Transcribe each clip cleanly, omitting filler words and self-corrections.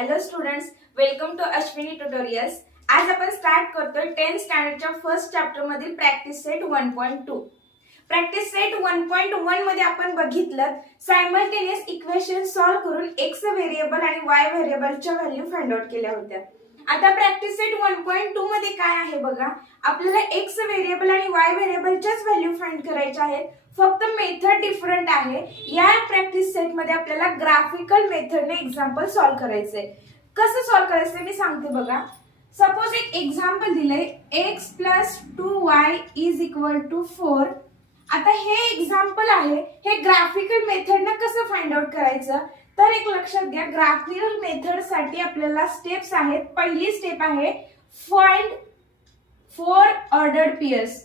Hello students, welcome to Ashwini tutorials. आज आपण start करतोय 10th स्टँडर्डच्या फर्स्ट चॅप्टर मधील प्रॅक्टिस सेट 1.2. प्रॅक्टिस सेट 1.1 मध्ये आपण बघितलं सायमल्टेनियस इक्वेशन सॉल्व्ह करून एक्स व्हेरिएबल आणि वाय व्हेरिएबलच्या व्हॅल्यू फाइंड आउट केल्या होत्या. आता प्रॅक्टिस सेट 1.2 मध्ये काय आहे बघा, आपल्याला एक्स व्हेरिएबल आणि वाय व्हेरिएबलच्याच व्हॅल्यू फाइंड करायच्या आहेत. फक्त मेथड डिफरंट आहे. या प्रॅक्टिस सेट मध्ये आपल्याला ग्राफिकल मेथडने एक्झाम्पल सॉल्व्ह करायचंय. कसं सॉल्व्ह करायचं मी सांगते बघा. सपोज एक एक्झाम्पल दिलंय x + 2y = 4. आता हे एक्झाम्पल आहे, हे ग्राफिकल मेथडने कसं फाइंड आउट करायचं तर एक लक्षात घ्या. ग्राफिकल मेथड साठी आपल्याला स्टेप्स आहेत. पहिली स्टेप आहे find 4 ordered pairs.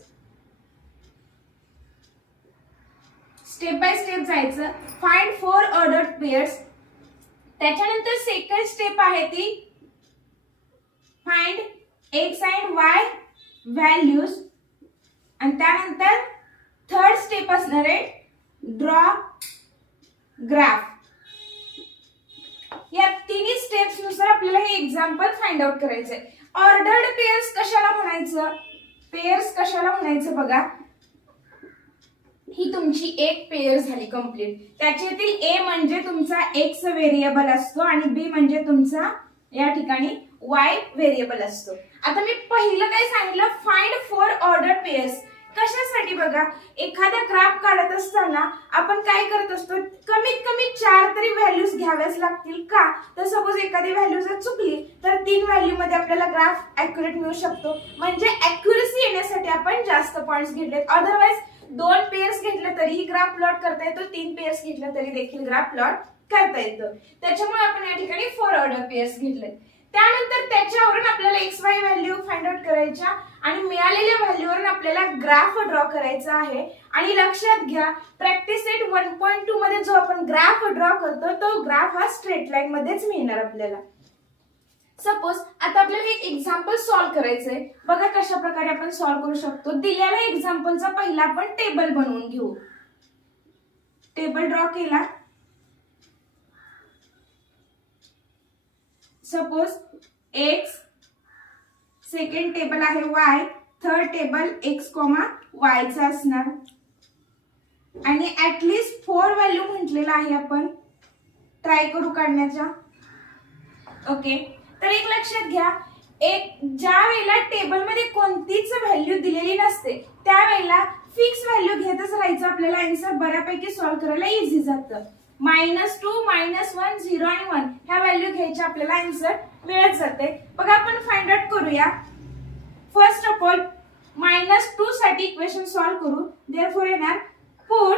Step by step जायचं. Find 4 ordered pairs. त्याच्यानंतर सेकंड स्टेप आहे ती find x and y values. आणि त्यानंतर थर्ड स्टेप असणार आहे ड्रॉ ग्राफ. या तिन्ही स्टेप्स नुसार आपल्याला हे एक्झाम्पल फाइंड आउट करायचंय. ऑर्डर्ड पेयर्स कशाला म्हणायचं, पेयर्स कशाला म्हणायचं बघा. ही तुमची एक पेयर झाली कंप्लीट. त्याच्यातील ए म्हणजे तुमचा एक्स व्हेरिएबल असतो आणि बी म्हणजे तुमचा या ठिकाणी वाय व्हेरिएबल असतो. आता मी पहिलं काय सांगितलं, फाइंड 4 ऑर्डर पेयर्स. कशासाठी बघा, एखादा ग्राफ काढत असताना आपण काय करत असतो, कमीत कमी 4 तरी व्हॅल्यूज घ्याव्याच लागतील का. तर सपोज एखादी व्हॅल्यू जर चुकली तर 3 व्हॅल्यू मध्ये आपल्याला ग्राफ ऍक्युरेट मिळू शकतो. म्हणजे ऍक्युरसी येण्यासाठी आपण जास्त पॉइंट्स घेतलेत. अदरवाइज 2 पेयर्स घेतले तरीही ग्राफ प्लॉट करता येतो, 3 पेयर्स घेतले तरी देखील ग्राफ प्लॉट करता येतो. त्याच्यामुळे आपण या ठिकाणी 4 ऑर्डर पेयर्स घेतले. त्यानंतर त्याच्यावरून आपल्याला x Y value find out करायच्या आणि मिळालेल्या व्हॅल्यूवरून आपल्याला ग्राफ ड्रॉ करायचा आहे. आणि लक्षात घ्या, प्रॅक्टिस सेट 1.2 मध्ये जो आपण ग्राफ ड्रॉ करतो तो ग्राफ हा स्ट्रेट लाईन मध्येच मिळणार आपल्याला. सपोज आता आपल्याला एक एक्झाम्पल सॉल्व्ह करायचंय. बघा कशा प्रकारे आपण सॉल्व्ह करू शकतो. दिलेल्या एक्झाम्पलचा पहिला आपण टेबल बनवून घेऊ. टेबल ड्रॉ केला. सपोज x, सेकंड टेबल आहे y, third table x, y चा असणार आणि ऍटलीस्ट 4 व्हॅल्यू म्हटलेला आहे. आपण ट्राय करू काढण्याचा. ओके, तर एक लक्षात घ्या, एक ज्या वेळेला टेबल मध्ये कोणतीच व्हॅल्यू दिलेली नसते त्यावेळेला फिक्स व्हॅल्यू घेतच राहायचं. आपल्याला आन्सर बऱ्यापैकी सॉल्व्ह करायला इझी जातं. -2, -1, 0 आणि 1 ह्या व्हॅल्यू घ्यायच्या आपल्याला आन्सर मिळत जाते. बघा आपण फाइंड आउट करूया. फर्स्ट ऑफ ऑल -2 साठी इक्वेशन सॉल्व्ह करू. देयरफॉर येणार put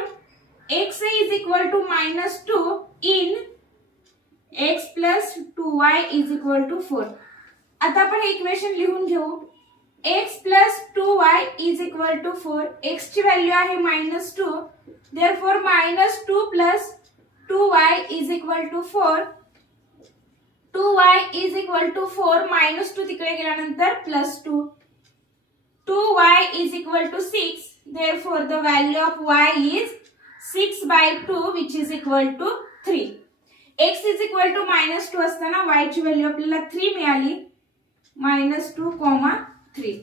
x = -2 in x + 2y = 4. आता आपण हे इक्वेशन लिहून घेऊ. x + 2y = 4. x ची व्हॅल्यू आहे -2. Therefore -2 + 2y = 4. 2y = 4. -2 तिकडे गेल्यानंतर +2. 2y = 6. Therefore the value of y is 6/2 which is equal to 3. x = -2 असताना y ची व्हॅल्यू आपल्याला 3 मिळाली. -2, 3.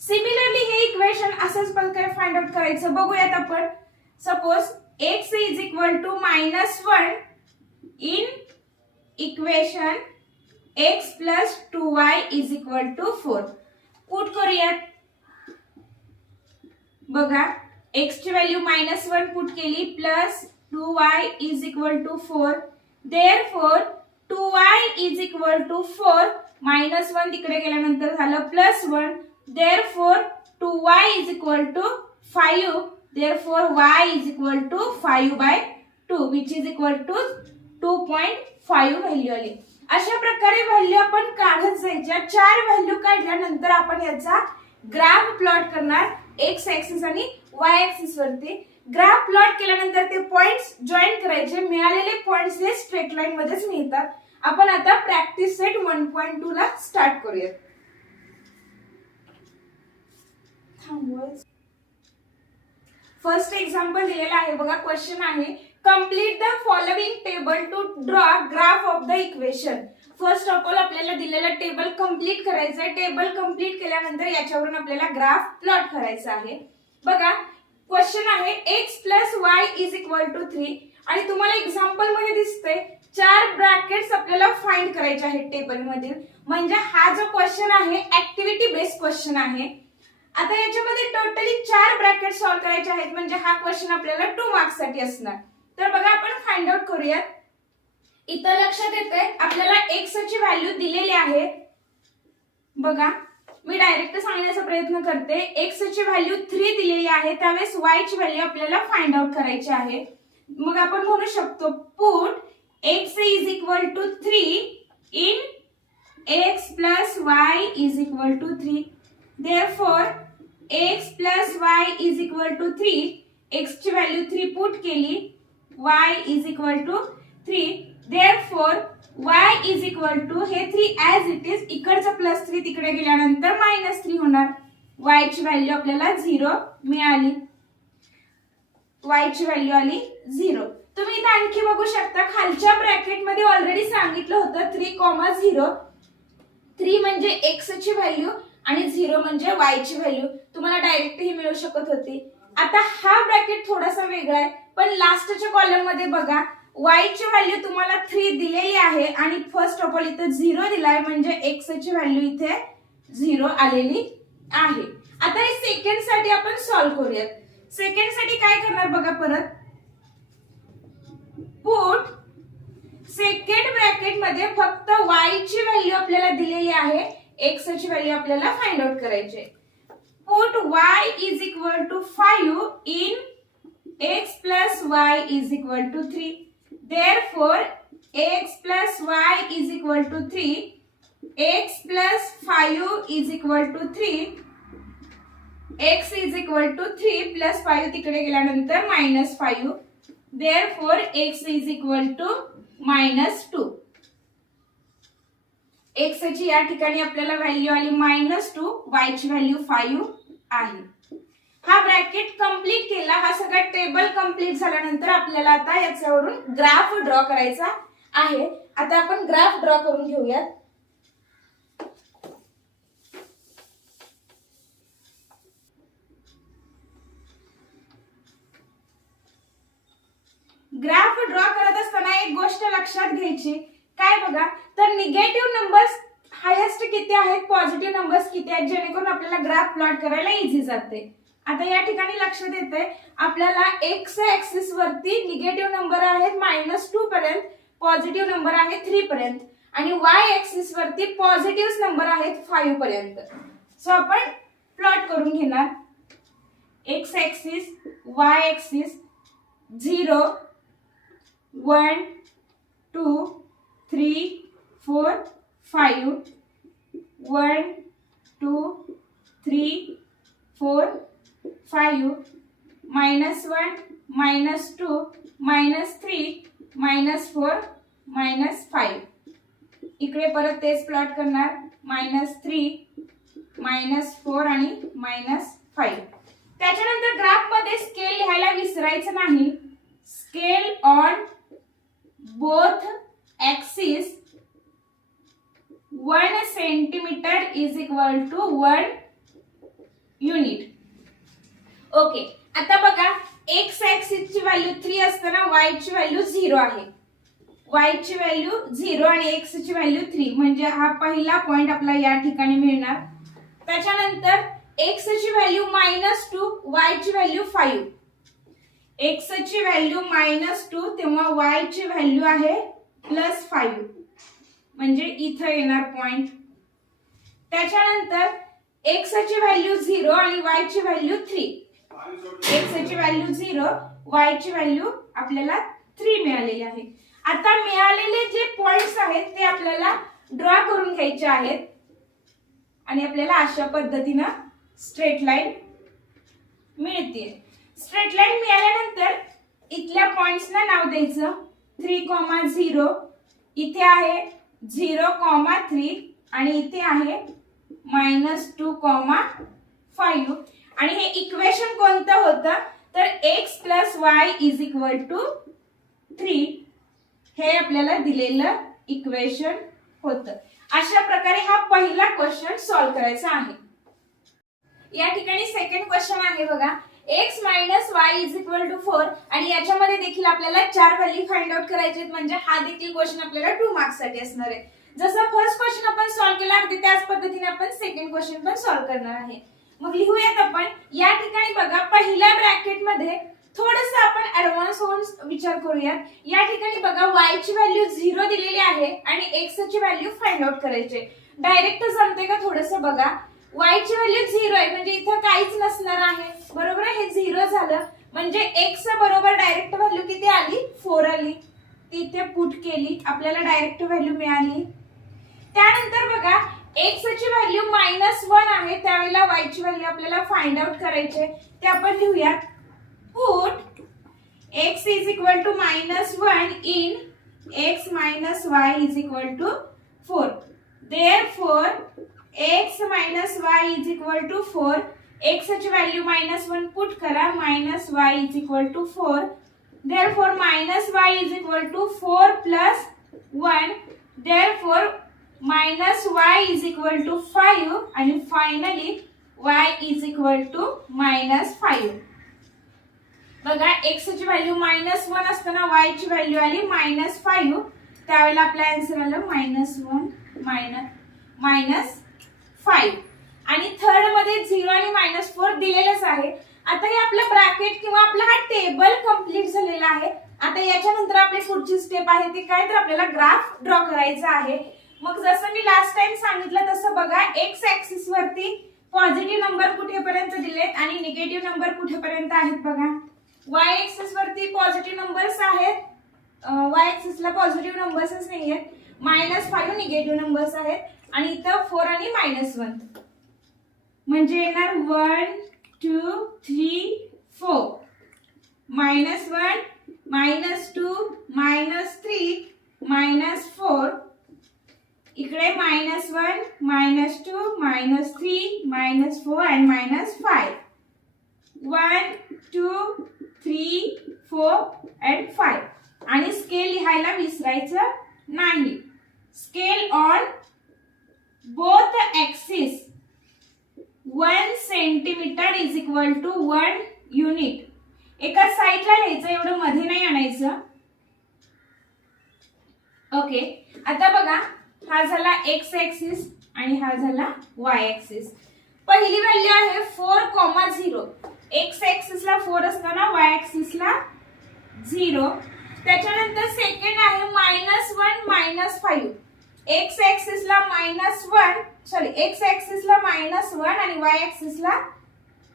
सिमिलरली हे इक्वेशन असंच प्रकारे फाइंड आउट करायचं. बघूयात आपण. Suppose x = -1 in equation x + 2y = 4. Put करूयात. बघा x ची व्हॅल्यू -1 पुट केली प्लस 2y = 4. Therefore 2y = 4. -1 तिकडे गेल्यानंतर झालं +1. Therefore 2y = 5. Therefore y = 5/2 which is equal to 2.5 value आली. अशा प्रकारे व्हॅल्यू आपण काढत जायच्या. 4 व्हॅल्यू काढल्यानंतर आपण याचा ग्राफ प्लॉट करणार x ऍक्सिस आणि y ऍक्सिस वरती. ग्राफ प्लॉट केल्यानंतर ते पॉइंट्स जॉईन करायचे. मिळालेले पॉइंट्स हे स्ट्रेट लाईन मध्येच मिळतात. आपण आता प्रॅक्टिस सेट 1.2 ला स्टार्ट करूया. फर्स्ट एक्झाम्पल दिलेला आहे बघा. क्वेश्चन आहे Complete the following table to draw graph of the equation. First of all आपल्याला दिलेलं टेबल कंप्लीट करायचं आहे. टेबल कंप्लीट केल्यानंतर याच्यावरून आपल्याला ग्राफ प्लॉट करायचा आहे. बघा क्वेश्चन आहे x plus y is equal to 3 आणि तुम्हाला एक्झाम्पल मध्ये दिसतंय 4 ब्रॅकेट्स आपल्याला फाइंड करायचे आहेत टेबल मधील. म्हणजे हा जो क्वेश्चन आहे ऍक्टिव्हिटी बेस्ड क्वेश्चन आहे. आता याच्यामध्ये टोटली 4 ब्रॅकेट सॉल्व्ह करायचे आहेत म्हणजे हा क्वेश्चन आपल्याला 2 मार्क्स साठी असणार. तर बघा आपण फाइंड आउट करूयात. इथं लक्षात येतंय आपल्याला x ची व्हॅल्यू दिलेली आहे. बघा मी डायरेक्ट सांगण्याचा प्रयत्न करते. x ची व्हॅल्यू 3 दिलेली आहे, त्यावेळेस y ची व्हॅल्यू आपल्याला फाइंड आउट करायची आहे. मग आपण म्हणू शकतो put x is equal to 3 in x plus y is equal to 3. Therefore x plus y is equal to 3. x ची व्हॅल्यू 3 पुट केली, y is equal to 3. Therefore y is equal to हे 3 as it is, इकडचं plus 3 तिकडे गेल्यानंतर minus 3 होणार. y ची value आपल्याला 0 मिळाली. y ची व्हॅल्यू आली 0. तुम्ही इथे आणखी बघू शकता खालच्या ब्रॅकेट मध्ये ऑलरेडी सांगितलं होतं 3,0. 3 म्हणजे x ची व्हॅल्यू आणि 0 म्हणजे y ची व्हॅल्यू. तुम्हाला डायरेक्ट ही मिळू शकत होती. आता हा ब्रॅकेट थोडासा वेगळा आहे, पण लास्टच्या कॉलम मध्ये बघा y ची व्हॅल्यू तुम्हाला 3 दिलेली आहे आणि फर्स्ट ऑफ ऑल इथे 0 दिलाय म्हणजे x ची व्हॅल्यू इथे 0 आलेली आहे. आता हे सेकंड साठी आपण सॉल्व्ह करूयात. सेकंड साठी काय करणार बघा परत पुट सेकंड ब्रॅकेट मध्ये फक्त y ची व्हॅल्यू आपल्याला दिलेली आहे, x ची व्हॅल्यू आपल्याला फाइंड आउट करायची आहे. Put y is equal to 5 in x plus y is equal to 3. Therefore x plus y is equal to 3. x plus 5 is equal to 3. x is equal to 3 plus 5 तिकडे गेल्यानंतर -5. Therefore x is equal to -2. x ची या ठिकाणी आपल्याला value आली -2, y ची value 5 आहे. हा ब्रॅकेट कंप्लीट केला. हा सगळा टेबल कंप्लीट झाल्यानंतर आपल्याला आता याच्यावरून ग्राफ ड्रॉ करायचा आहे. आता आपण ग्राफ ड्रॉ करून घेऊयात. ग्राफ ड्रॉ करत असताना एक गोष्ट लक्षात घ्यायची. काय बघा तर निगेटिव्ह नंबर्स हायेस्ट किती आहेत, पॉझिटिव्ह नंबर्स किती आहेत, जेणेकरून आपल्याला ग्राफ प्लॉट करायला इझी जाते. आता या ठिकाणी लक्षात येतंय आपल्याला x ऍक्सिस वरती निगेटिव्ह नंबर आहेत -2 पर्यंत, पॉझिटिव्ह नंबर आहे 3 पर्यंत आणि y ऍक्सिस वरती पॉझिटिव्ह नंबर आहेत 5 पर्यंत. सो आपण प्लॉट करून घेणार. x axis, y axis 0 1 2 3 4 5 1 2 3 4 5 -1 -2 -3 -4 -5. इकडे परत तेच प्लॉट करणार -3 -4 आणि -5. त्याच्यानंतर ग्राफ मध्ये स्केल लिहायला विसरायचं नाही. Scale on both axis 1 centimetre is equal to 1 unit. Okay आता बघा x ऍक्सिस ची व्हॅल्यू 3 असताना y ची व्हॅल्यू 0 आहे. y ची व्हॅल्यू 0 आणि x ची व्हॅल्यू 3 म्हणजे हा पहिला पॉइंट आपला या ठिकाणी मिळणार. त्याच्यानंतर x ची व्हॅल्यू -2, y ची व्हॅल्यू 5. x ची व्हॅल्यू -2 तेव्हा y ची व्हॅल्यू आहे +5 म्हणजे इथे येणार पॉइंट. त्याच्यानंतर x ची व्हॅल्यू 0 आणि y ची व्हॅल्यू 3. x ची व्हॅल्यू 0, y ची व्हॅल्यू आपल्याला 3 मिळालेली आहे. आता मिळालेले जे पॉइंट्स आहेत ते आपल्याला ड्रॉ करून घ्यायचे आहेत आणि आपल्याला अशा पद्धतीने स्ट्रेट लाईन मिळते. स्ट्रेट लाईन मिळाल्यानंतर इथल्या पॉइंट्सना नाव द्यायचं. 3,0 इथे आहे 0,3 आणि इथे आहे -2,5 आणि हे इक्वेशन कोणतं होतं तर x + y = 3 हे आपल्याला दिलेलं इक्वेशन होतं. अशा प्रकारे हा पहिला क्वेश्चन सॉल्व्ह करायचा आहे. या ठिकाणी सेकंड क्वेश्चन आहे बघा, x minus y is equal to 4 आणि याच्यामध्ये देखील आपल्याला 4 व्हॅल्यू फाइंड आउट करायचे आहेत. म्हणजे हा देखील क्वेश्चन आपल्याला 2 मार्क्स साठी असणार आहे. जसं फर्स्ट क्वेश्चन आपण सॉल्व्ह केला अगदी त्याच पद्धतीने आपण सेकंड क्वेश्चन पण सॉल्व्ह करणार आहे. मग लिहूयात आपण. या ठिकाणी बघा पहिल्या ब्रॅकेट मध्ये थोडंसं आपण ऍडव्हान्स होऊन विचार करूयात. या ठिकाणी बघा y ची व्हॅल्यू 0 दिलेली आहे आणि x ची व्हॅल्यू फाइंड आउट करायची. डायरेक्ट जमते का थोडंसं बघा. y ची व्हॅल्यू 0 आहे म्हणजे इथं काहीच नसणार आहे, बरोबर आहे. हे 0 झालं म्हणजे x बरोबर डायरेक्ट व्हॅल्यू किती आली, 4 आली. तिथे पुट केली, आपल्याला डायरेक्ट व्हॅल्यू मिळाली. त्यानंतर बघा x ची व्हॅल्यू -1 आहे, त्यावेळेला y ची व्हॅल्यू आपल्याला फाइंड आउट करायची. ते आपण लिहूयात. Put x is equal to -1 in x minus y is equal to 4. Therefore x minus y is equal to 4. x ची व्हॅल्यू -1 पुट करा, -y is equal to 4. Therefore -y is equal to 4 plus 1. Therefore -y is equal to 5 आणि finally y is equal to -5. बघा x ची value -1 असताना y ची value आली -5. त्यावेळेला आपला आन्सर आला -1 -5 आणि थर्ड मध्ये 0 आणि -4 दिलेलेच आहे. आता हे आपलं ब्रॅकेट किंवा आपला हा टेबल कंप्लीट झालेला आहे. आता याच्यानंतर आपली पुढची स्टेप आहे ती काय, तर आपल्याला ग्राफ ड्रॉ करायचा आहे. मग जसं मी लास्ट टाइम सांगितलं तसं बघा एक्स ऍक्सिस वरती पॉझिटिव्ह नंबर कुठेपर्यंत दिलेत आणि निगेटिव्ह नंबर कुठेपर्यंत आहेत बघा. y ऍक्सिस वरती पॉझिटिव्ह नंबर्स आहेत, y ऍक्सिसला पॉझिटिव्ह नंबर्सच नाहीयेत. -5 निगेटिव्ह नंबर्स आहेत आणि इथं 4 आणि -1 म्हणजे येणार 1 2 3 4. -1 -2 -3 -4. इकडे -1 -2 -3 -4 and -5. 1 2 3 4 and 5. आणि स्केल लिहायला विसरायचं नाही. Scale on both axis 1 centimetre is equal to 1 unit. एका साइडला लिहायचं, एवढं मध्ये नाही आणायचं. ओके, आता बघा हा झाला एक्स ऍक्सिस आणि हा झाला वाय ऍक्सिस. पहिली व्हॅल्यू आहे 4,0. एक्स ऍक्सिसला 4 असताना वाय ऍक्सिसला 0. त्याच्यानंतर सेकंड आहे -1 -5. एक्स ऍक्सिसला एक्स ऍक्सिसला -1 आणि वाय ऍक्सिसला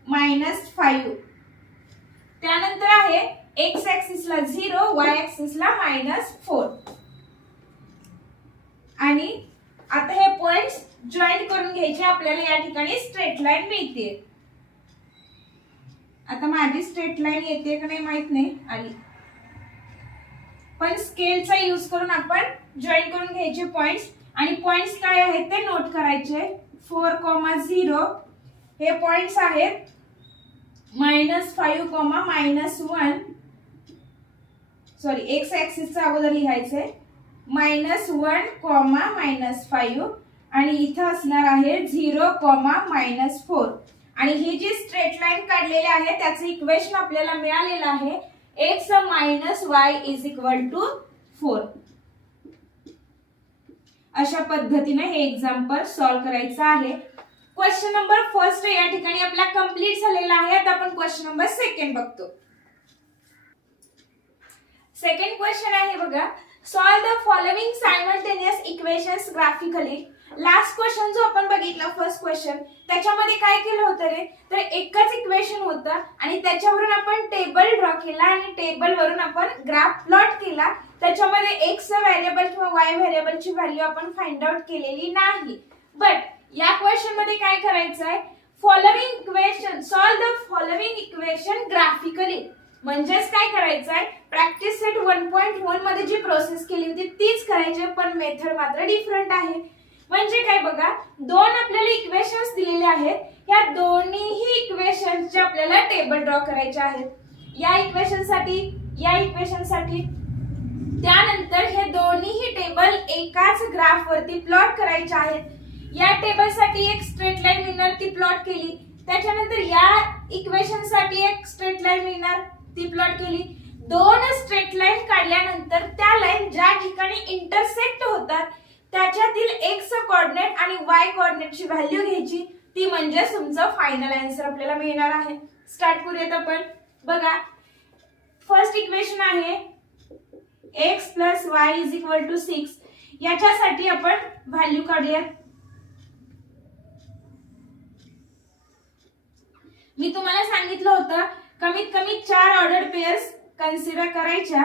-5. त्यानंतर आहे एक्स ऍक्सिसला 0, वाय ऍक्सिसला -4. आणि आता हे पॉइंट्स जॉईंट करून घ्यायचे. आपल्याला या ठिकाणी स्ट्रेट लाईन मिळते. आता माझी स्ट्रेट लाईन येते का नाही माहित नाही, आली. पण स्केलचा यूज करून आपण जॉईन करून घ्यायचे पॉइंट्स. आणि पॉइंट्स काय आहेत ते नोट करायचे. 4,0 हे पॉइंट्स आहेत -5, -1. सॉरी, एक्स ऍक्सिसचा अगोदर लिहायचंय. -1, -5 आणि इथं असणार आहे 0, -4. आणि ही जी स्ट्रेट लाईन काढलेली आहे त्याचं इक्वेशन आपल्याला मिळालेलं आहे x - y is equal to 4. अशा पद्धतीने हे एक्झाम्पल सॉल्व्ह करायचं आहे. क्वेश्चन नंबर फर्स्ट या ठिकाणी आपला कंप्लीट झालेला आहे. आता आपण क्वेश्चन नंबर सेकंड बघतो. सेकंड क्वेश्चन आहे बघा, solve the following simultaneous equations graphically. Last question जो आपण बघितला फर्स्ट क्वेश्चन, त्याच्यामध्ये काय केलं होतं रे, तर एकच इक्वेशन होतं आणि त्याच्यावरून आपण टेबल ड्रॉ केला आणि टेबल वरून आपण ग्राफ प्लॉट केला. त्याच्यामध्ये एक्स व्हेरिएबल किंवा वाय व्हेरिएबलची व्हॅल्यू आपण फाइंड आउट केलेली नाही. बट या क्वेश्चन मध्ये काय करायचं आहे, following equation solve the following equation graphically. म्हणजेच काय करायचं आहे, प्रॅक्टिस सेट 1.1 मध्ये जी प्रोसेस केली होती तीच करायची, पण मेथड मात्र डिफरंट आहे. म्हणजे काय बघा, दोन आपल्याला इक्वेशन्स दिलेले आहेत. या दोन्हीही इक्वेशन्सचे आपल्याला टेबल ड्रॉ करायचे आहेत. या इक्वेशनसाठी त्यानंतर हे दोन्हीही टेबल एकाच ग्राफ वरती प्लॉट करायचे आहेत. या टेबल साठी एक स्ट्रेट लाईन मिळणार, ती प्लॉट केली. त्याच्यानंतर या इक्वेशन साठी एक स्ट्रेट लाईन मिळणार, ती प्लॉट केली. दोन स्ट्रेट लाईन काढल्यानंतर त्या लाईन ज्या ठिकाणी इंटरसेक्ट होतात त्याच्यातील एक्स कोऑर्डिनेट आणि वाय कोऑर्डिनेटची व्हॅल्यू घ्यायची, ती म्हणजे तुमचं फायनल आन्सर आपल्याला मिळणार आहे. स्टार्ट करूयात आपण. बघा, फर्स्ट इक्वेशन आहे x + y = 6. याच्यासाठी आपण व्हॅल्यू काढूयात. मी तुम्हाला सांगितलं होतं कमीत कमी 4 ऑर्डर पेयर्स कन्सिडर करायच्या.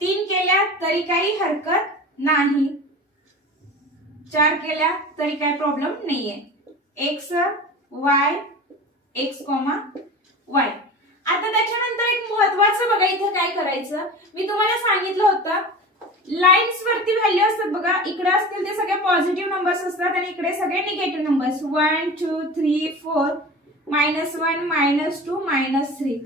3 केल्या तरी काही हरकत नाही, 4 केल्या तरी काही प्रॉब्लेम नाहीये. x y x, y. आता त्याच्यानंतर एक महत्त्वाचं बघा, इथे काय करायचं, मी तुम्हाला सांगितलं होतं लाईन्स वरती व्हॅल्यू असतात बघा. इकडे असतील ते सगळे पॉझिटिव्ह नंबर्स असतात आणि इकडे सगळे निगेटिव्ह नंबर्स. 1 2 3 4 -1 -2 -3.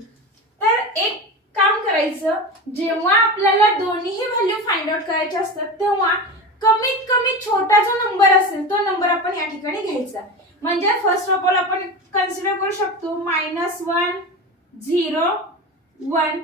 तर एक काम करायचं, जेव्हा आपल्याला दोन्हीही व्हॅल्यू फाइंड आउट करायचे असतात तेव्हा कमीत कमी छोटा जो नंबर असेल तो नंबर आपण या ठिकाणी घ्यायचा. म्हणजे फर्स्ट ऑफ ऑल आपण कन्सिडर करू शकतो -1 0 1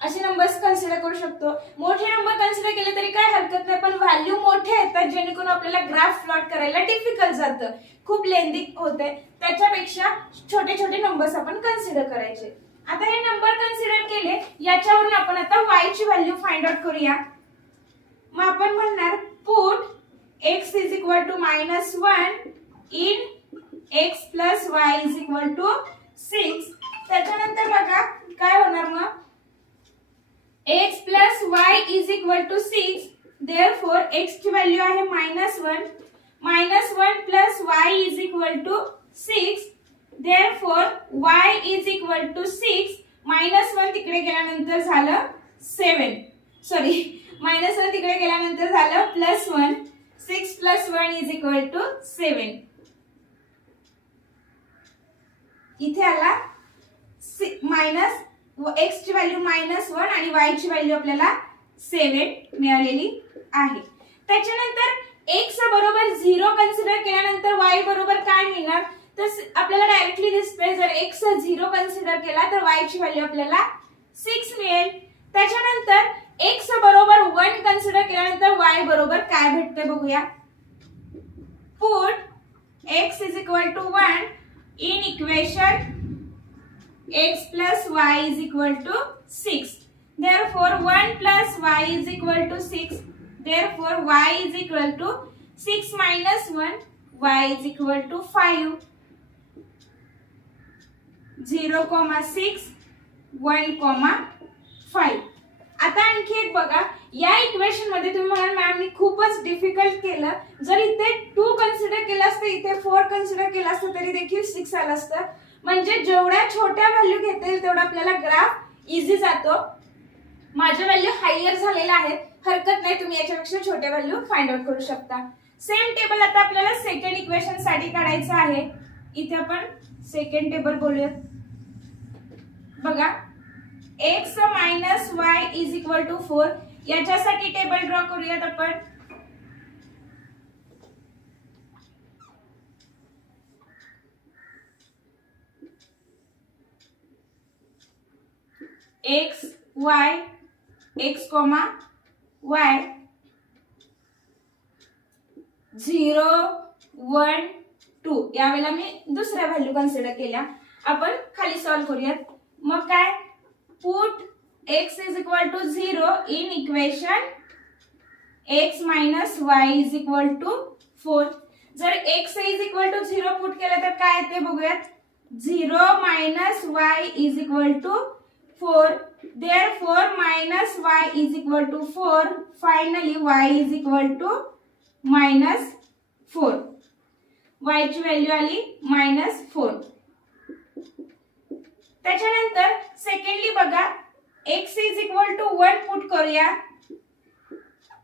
असे नंबर्स कन्सिडर करू शकतो. मोठे नंबर कन्सिडर केले तरी काय हरकत नाही, पण व्हॅल्यू मोठे येतात जेणेकरून आपल्याला ग्राफ प्लॉट करायला डिफिकल्ट जातं, खूप लेंदी होते. त्याच्यापेक्षा छोटे छोटे नंबर्स आपण कन्सिडर करायचे. आता हे नंबर कन्सिडर केले, याच्यावरून आपण आता y ची व्हॅल्यू फाइंड आउट करूया. मग आपण म्हणणार put x = -1 in x + y = 6. त्याच्यानंतर बघा काय होणार, मग x + y = 6. therefore x ची व्हॅल्यू आहे -1 -1 + y = 6. therefore y = 6. -1 तिकडे गेल्यानंतर झालं 7. सॉरी, -1 तिकडे गेल्यानंतर झालं +1. 6 + 1 = 7. इथे आला x ची व्हॅल्यू -1 आणि y ची व्हॅल्यू आपल्याला 7 मिळालेली आहे. त्याच्यानंतर x बरोबर 0 कन्सिडर केल्यानंतर y बरोबर काय मिळणार, तर आपल्याला डायरेक्टली दिसतंय जर x 0 कन्सिडर केला तर y ची व्हॅल्यू आपल्याला 6 मिळेल. त्याच्यानंतर x बरोबर 1 कन्सिडर केल्यानंतर y बरोबर काय भेटते बघूया. Put x = 1 in equation x + y = 6. therefore 1 + y = 6. therefore y = 6 - 1 y = 5. 0,6 1,5. आता आणखी एक बघा, या इक्वेशन मध्ये तुम्ही म्हणाल मॅम मी खूपच डिफिकल्ट केलं. जर इथे 2 कन्सिडर केलं असतं, इथे 4 कन्सिडर केलं असतं तरी देखील 6 आलं असतं. म्हणजे जेवढ्या छोट्या व्हॅल्यू घेता येईल तेवढा आपल्याला ग्राफ इझी जातो. माझ्या व्हॅल्यू हायर झालेल्या आहेत, हरकत नाही, तुम्ही याच्यापेक्षा छोट्या व्हॅल्यू फाइंड आउट करू शकता. सेम टेबल आता आपल्याला सेकंड इक्वेशन साठी काढायचं आहे. इथे आपण सेकंड टेबल बोलूयात. बघा, x - y = 4. याच्यासाठी टेबल ड्रॉ करूयात आपण. x y x, y 0 1 2. यावेळेला मी दुसऱ्या व्हॅल्यू कन्सिडर केल्या. आपण खाली सॉल्व्ह करूयात. मग काय, put x = 0 in equation x - y = 4. जर x = 0 पुट केलं तर काय येते बघूयात. 0 - y = 4. therefore -y = 4. finally y = -4. y ची व्हॅल्यू आली -4. त्याच्यानंतर सेकंडली बघा, x = 1 पुट करूया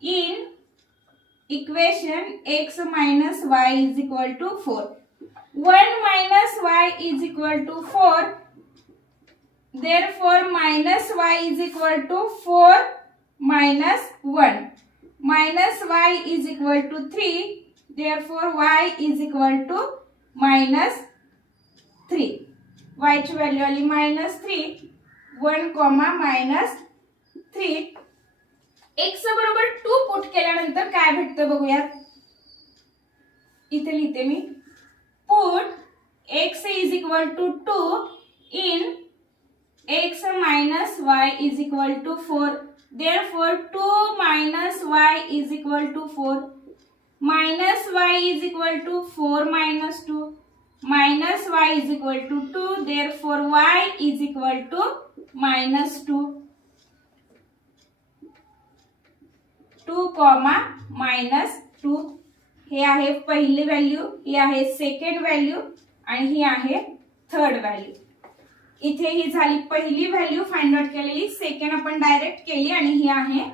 in equation x - y = 4. 1 - y = 4. therefore -y = 4 minus 1. Minus y is equal to 3. Therefore y is equal to minus 3. y ची व्हॅल्यू आली minus 3. 1, minus 3. x बरोबर 2 put केल्यानंतर काय भेटतं बघूयात. इथे लिहिते मी. Put x is equal to 2 in x minus y is equal to 4. Therefore 2 minus y is equal to 4. Minus y is equal to 4 minus 2. Minus y is equal to 2. Therefore y is equal to minus 2. 2, minus 2. हे आहे पहिली value, ही आहे second value आणि ही आहे third value. इथे ही झाली पहिली value find out केलेली, सेकंड आपण डायरेक्ट केली आणि ही आहे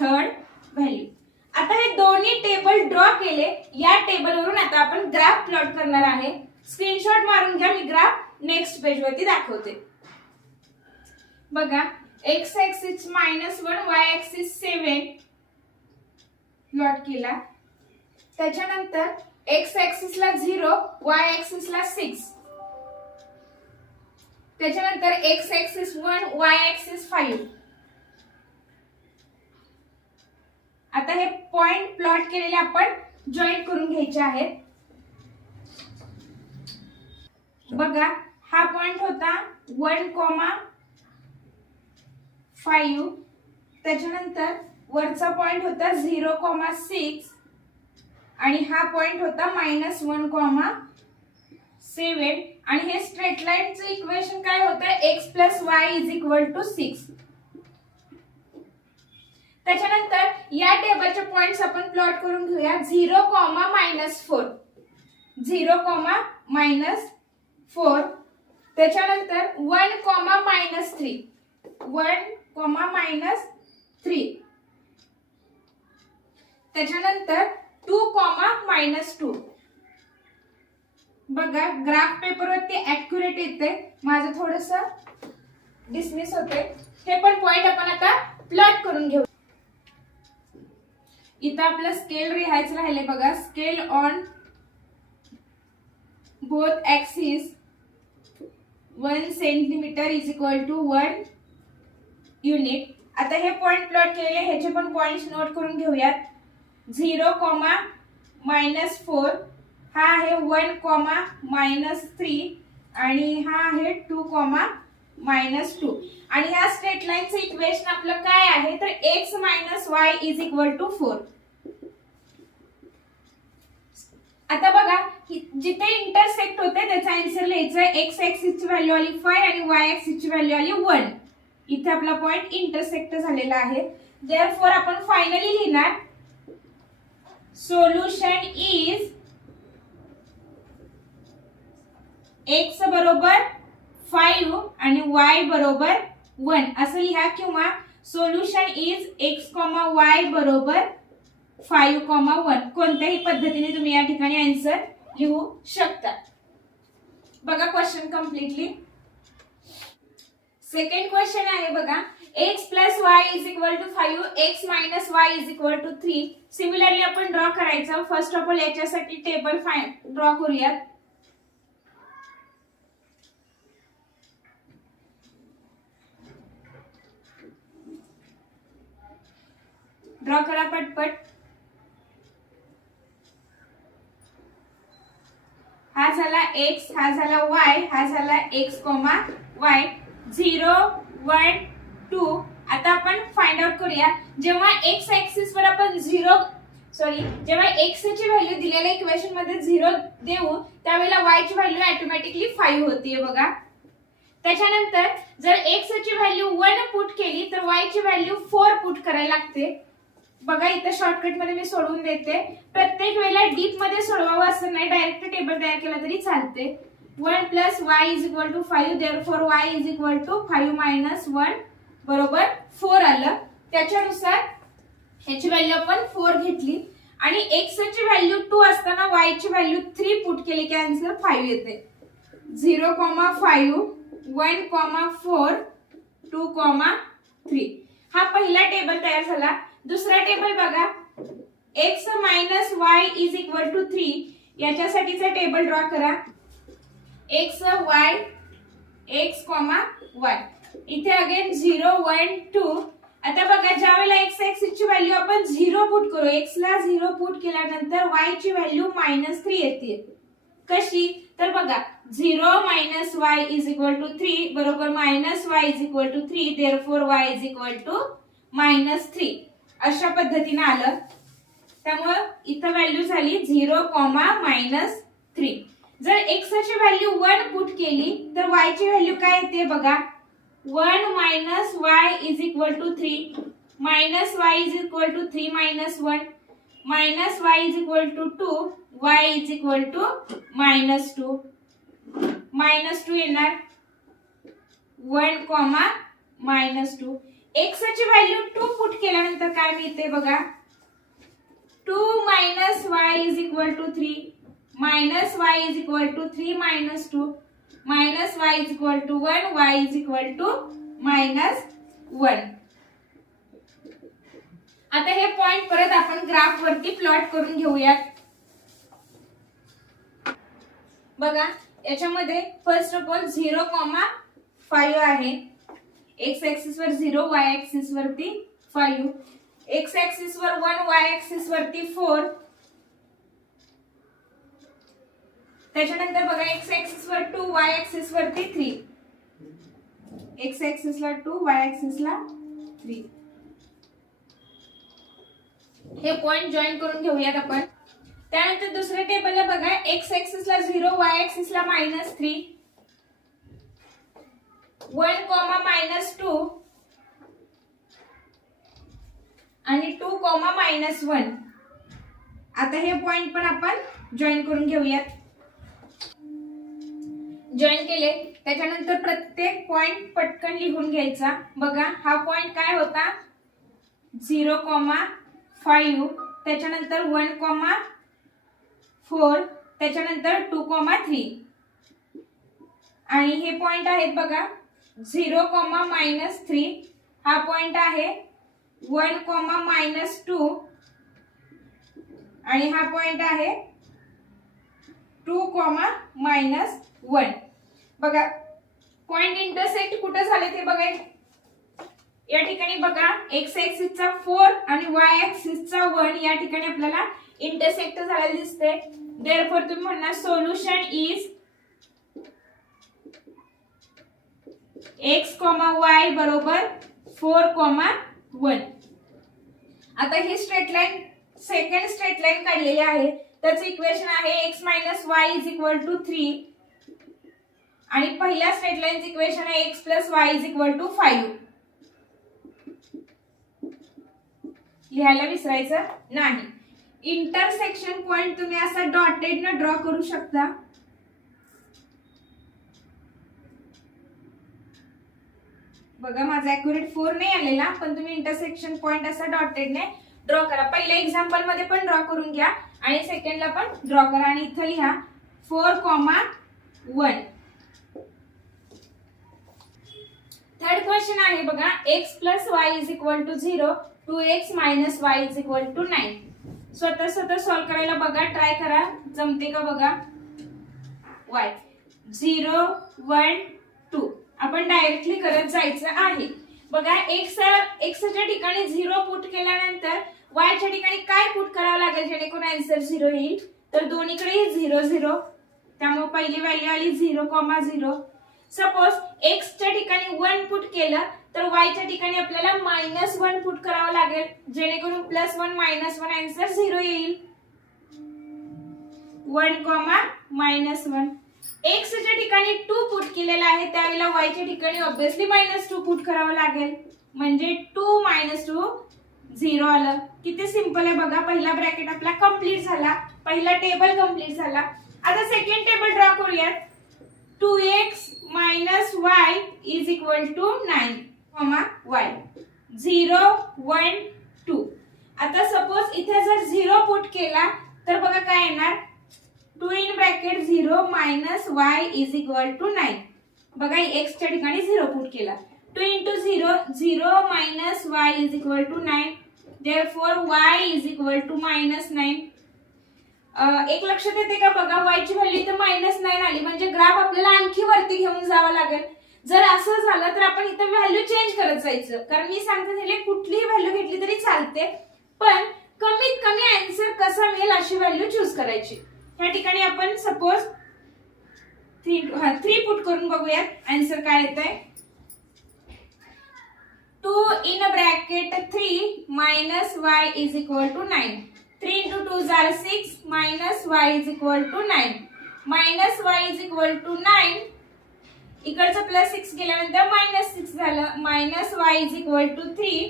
थर्ड व्हॅल्यू. आता हे दोन्ही टेबल ड्रॉ केले. या टेबलवरून आता आपण ग्राफ प्लॉट करणार आहे. स्क्रीनशॉट मारून घ्या, मी ग्राफ नेक्स्ट पेज वरती दाखवते. बघा, x axis -1, y axis 7 plot केला. त्याच्यानंतर x ऍक्सिस ला 0, y ऍक्सिस ला 6. त्याच्यानंतर x ऍक्सिस 1, y ऍक्सिस 5. आता हे पॉइंट प्लॉट केलेले आपण जॉईंट करून घ्यायचे आहेत. बघा, हा पॉइंट होता 1, 5. त्याच्यानंतर वरचा पॉइंट होता 0, 6 आणि हा पॉइंट होता -1, 7. आणि हे स्ट्रेट लाईनचं इक्वेशन काय होतं, x + y = 6. त्याच्यानंतर या टेबलचे पॉइंट्स आपण प्लॉट करून घेऊया. 0, -4. 0, -4. त्याच्यानंतर 1, -3. 1, -3. त्याच्यानंतर 2, -2. बघा, ग्राफ पेपर वरती ऍक्युरेट येते, माझं थोडस डिसमिस होते. हे पण पॉइंट आपण आता प्लॉट करून घेऊ. इथं आपलं स्केल लिहायचं राहिले. बघा, scale on both axis 1 centimetre is equal to 1 unit. आता हे पॉइंट प्लॉट केलेले, ह्याचे पण पॉइंट्स नोट करून घेऊयात. 0, -4. हा आहे 1, -3 आणि हा आहे 2, -2. आणि ह्या स्ट्रेट लाईनचं इक्वेशन आपलं काय आहे, तर x - y = 4. आता बघा, जिथे इंटरसेक्ट होते त्याचा आन्सर लिहायचा. x ऍक्सिस ची व्हॅल्यू आली 5 आणि y ऍक्सिस ची व्हॅल्यू आली 1. इथे आपला पॉइंट इंटरसेक्ट झालेला आहे. देअरफॉर आपण फायनली लिहिणार सोल्युशन इज x बरोबर 5 आणि y बरोबर 1 असं लिहा, किंवा सोल्युशन इज x, y बरोबर 5, 1. कोणत्याही पद्धतीने तुम्ही या ठिकाणी आन्सर लिहू शकता. बघा क्वेश्चन कम्प्लीटली. सेकंड क्वेश्चन आहे बघा, x + y = 5, x - y = 3. Similarly आपण ड्रॉ करायचं. फर्स्ट ऑफ ऑल याच्यासाठी टेबल ड्रॉ करूयात. ड्रॉ करा पटपट. हा झाला x, हा झाला y, हा झाला x, y. 0, 1, 2. आता आपण फाइंड आउट करूया. जेव्हा x ऍक्सिस वर आपण जेव्हा x ची व्हॅल्यू दिलेल्या इक्वेशन मध्ये 0 देऊ, त्यावेळेला y ची व्हॅल्यू ऑटोमॅटिकली 5 होतीये. बघा, त्याच्यानंतर जर x ची व्हॅल्यू 1 पुट केली तर y ची व्हॅल्यू 4 पुट करायला लागते. बघा, इथे शॉर्टकट मध्ये मी सोडवून देते. प्रत्येक वेळेला डीप मध्ये सोडवावं असं नाही, डायरेक्ट टेबल तयार केला तरी चालते. 1 + y = 5. देअरफॉर y = 5 - 1 बरोबर 4 आलं. त्याच्यानुसार ह्याची व्हॅल्यू आपण 4 घेतली आणि x ची व्हॅल्यू 2 असताना y ची व्हॅल्यू 3 पुट केली की आन्सर 5 येते. 0, 5, 1, 4, 2, 3. हा पहिला टेबल तयार झाला. दुसरा टेबल बघा, x minus y is equal to 3. याच्यासाठीचा टेबल ड्रॉ करा. x y x y. इथे अगेन 0 1 2. आता बघा ज्या वेळेला x एक्सिस ची व्हॅल्यू आपण 0 पुट करू, x ला 0 पुट केल्यानंतर y ची व्हॅल्यू -3 येते. कशी? तर बघा 0 minus y is equal to 3 बरोबर minus y is equal to 3, therefore y is equal to -3. अशा पद्धतीने आलं. त्यामुळे इथं व्हॅल्यू झाली 0, -3. जर x ची व्हॅल्यू 1 पुट केली तर y ची व्हॅल्यू काय येते बघा, 1 minus y is equal to 3, minus y is equal to 3 minus 1, minus y is equal to 2, y is equal to -2. -2 येणार 1, -2. x ची व्हॅल्यू 2 पुट केल्यानंतर काय मिळते बघा, 2 minus y is equal to 3, minus y is equal to 3 minus 2, minus y is equal to 1, y is equal to -1. आता हे point परत आपण ग्राफ वरती प्लॉट करून घेऊयात. बघा याच्यामध्ये फर्स्ट ऑफ ऑल 0, 5 आहे. x एक्सिस वर 0, y एक्सिस वरती 5, x एक्सिस वर 1, y एक्सिस वरती 4. त्याच्यानंतर बघा x एक्सिस वर 2, y एक्सिस वरती 3. x एक्सिस ला 2, y एक्सिस ला 3. हे पॉइंट जॉईन करून घेऊयात आपण. त्यानंतर दुसऱ्या टेबलला बघा x एक्सिस ला 0, y एक्सिस ला -3, 1, -2 आणि 2, -1. आता हे पॉइंट पण आपण जॉईन करून घेऊयात. जॉईन केले त्याच्यानंतर प्रत्येक पॉइंट पटकन लिहून घ्यायचा. बघा हा पॉइंट काय होता, 0, 5, त्याच्यानंतर 1, 4, त्याच्यानंतर 2, 3. आणि हे पॉइंट आहेत बघा 0, -3. हा पॉइंट आहे 1, -2 आणि हा पॉइंट आहे 2, -1. बघा पॉइंट इंटरसेक्ट कुठे झाले ते बघा. या ठिकाणी बघा x एक्सिसचा 4 आणि y एक्सिसचा 1 या ठिकाणी आपल्याला इंटरसेक्ट झालेले दिसते. देअरफॉर तुम्ही म्हणणार सोल्युशन इज x, y बरोबर 4, 1. आता ही straight line second straight line काढलेली आहे. त्याचं इक्वेशन आहे x - y is equal to 3 आणि पहिल्या स्ट्रेट लाईनचं इक्वेशन आहे x + y is equal to 5. लिहायला विसरायचं नाही. इंटरसेक्शन पॉइंट तुम्ही असा डॉटेड न ड्रॉ करू शकता. बघा माझा ॲक्युरेट 4 नाही आलेला, पण तुम्ही इंटरसेक्शन पॉइंट असा डॉटेड ने ड्रॉ करा. पहिल्या एक्झाम्पल मध्ये पण ड्रॉ करून घ्या आणि सेकंडला पण ड्रॉ करा आणि इथे लिहा 4, 1. थर्ड क्वेश्चन आहे बघा x + y is equal to 0, 2x - y is equal to 9. स्वतः सॉल्व करायला बघा, ट्राय करा जमते का बघा. y 0, 1, 2 आपण डायरेक्टली करत जायचं आहे. बघा x च्या ठिकाणी 0 पुट केल्यानंतर y च्या ठिकाणी काय पुट करावं लागेल जेणेकरून आन्सर 0 येईल. तर दोन्हीकडे 0, 0. त्यामुळे पहिली व्हॅल्यू आली 0, 0. सपोज x च्या ठिकाणी 1 पुट केलं तर y च्या ठिकाणी आपल्याला -1 पुट करावं लागेल जेणेकरून +1 -1 आन्सर 0 येईल. 1, -1. x च्या ठिकाणी 2 पुट केलेला आहे त्यावेळेला y च्या ठिकाणी ऑब्वियसली -2 पुट करावं लागेल म्हणजे 2 - 2 0 आलं. किती सिंपल आहे बघा. पहिला ब्रॅकेट आपला कंप्लीट झाला, पहिला टेबल कंप्लीट झाला. आता सेकंड टेबल ड्रॉ करूयात. 2x - y is equal to 9, y 0, 1, 2. आता सपोज इथे जर 0 पुट केला तर बघा काय येणार, 2 in bracket 0 - y is equal to 9. बघा x च्या ठिकाणी 0 पुट केला. 2 into 0, 0 minus y is equal to 9. Therefore, y is equal to -9. एक लक्षात येते का बघा, y ची व्हॅल्यू इथे -9 आली म्हणजे ग्राफ आपल्याला आणखी वरती घेऊन जावं लागेल. जर असं झालं तर आपण इथे व्हॅल्यू चेंज करत जायचं, कारण मी सांगते झाले कुठलीही व्हॅल्यू घेतली तरी चालते, पण कमीत कमी आन्सर कसा मिळेल अशी व्हॅल्यू चूज करायची. या ठिकाणी आपण सपोज 3 पुट करून बघूयात आन्सर काय येतंय. 2 in bracket 3 minus y is equal to 9. 3 into 2 are 6 minus y is equal to 9. Minus y is equal to 9. इकडचं प्लस 6 गेल्यानंतर -6 झालं. Minus y is equal to 3.